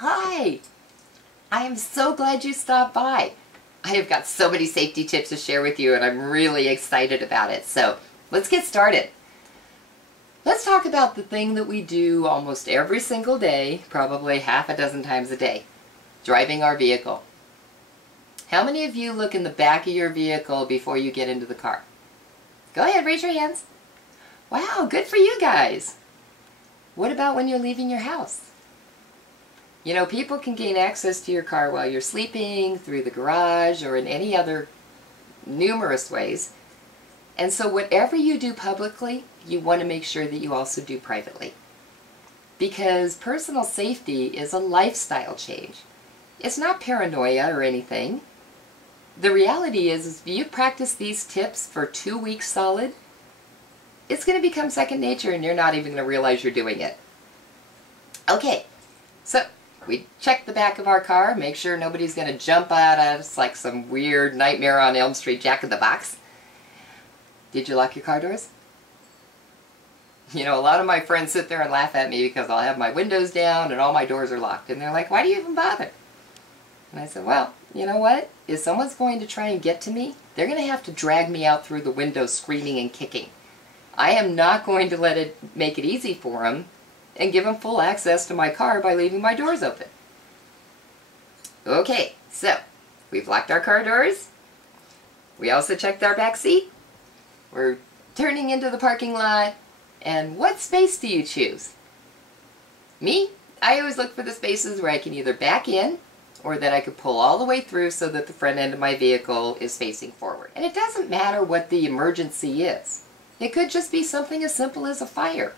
Hi! I am so glad you stopped by. I have got so many safety tips to share with you and I'm really excited about it. So let's get started. Let's talk about the thing that we do almost every single day, probably half a dozen times a day, driving our vehicle. How many of you look in the back of your vehicle before you get into the car? Go ahead, raise your hands. Wow, good for you guys. What about when you're leaving your house? You know, people can gain access to your car while you're sleeping, through the garage, or in any other numerous ways. And so whatever you do publicly, you want to make sure that you also do privately. Because personal safety is a lifestyle change. It's not paranoia or anything. The reality is if you practice these tips for 2 weeks solid, it's going to become second nature and you're not even going to realize you're doing it. Okay, so we check the back of our car, make sure nobody's going to jump out at us like some weird Nightmare on Elm Street Jack in the Box. Did you lock your car doors? You know, a lot of my friends sit there and laugh at me because I'll have my windows down and all my doors are locked. And they're like, why do you even bother? And I said, well, you know what? If someone's going to try and get to me, they're going to have to drag me out through the window screaming and kicking. I am not going to let it make it easy for them and give them full access to my car by leaving my doors open. Okay, so we've locked our car doors. We also checked our back seat. We're turning into the parking lot. And what space do you choose? Me? I always look for the spaces where I can either back in or that I could pull all the way through so that the front end of my vehicle is facing forward. And it doesn't matter what the emergency is. It could just be something as simple as a fire.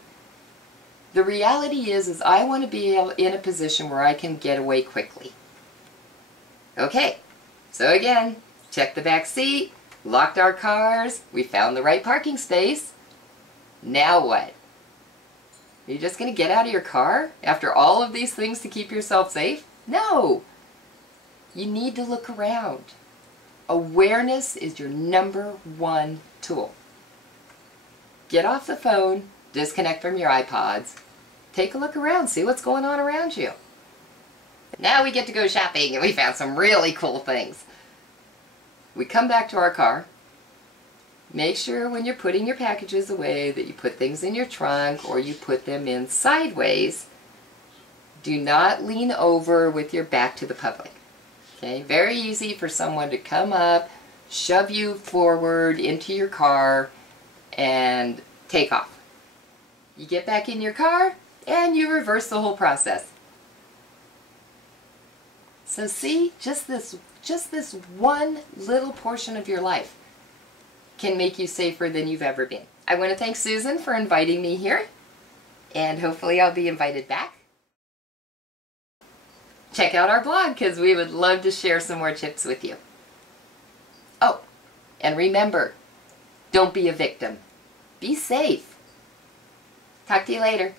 The reality is I want to be in a position where I can get away quickly. Okay, so again, check the back seat, locked our cars, we found the right parking space. Now what? Are you just going to get out of your car after all of these things to keep yourself safe? No! You need to look around. Awareness is your #1 tool. Get off the phone, disconnect from your iPods, take a look around, see what's going on around you. Now we get to go shopping and we found some really cool things. We come back to our car. Make sure when you're putting your packages away that you put things in your trunk or you put them in sideways. Do not lean over with your back to the public. Okay, very easy for someone to come up, shove you forward into your car, and take off. You get back in your car and you reverse the whole process. So see, just this one little portion of your life can make you safer than you've ever been. I want to thank Susan for inviting me here, and hopefully I'll be invited back. Check out our blog because we would love to share some more tips with you. Oh, and remember, don't be a victim. Be safe. Talk to you later.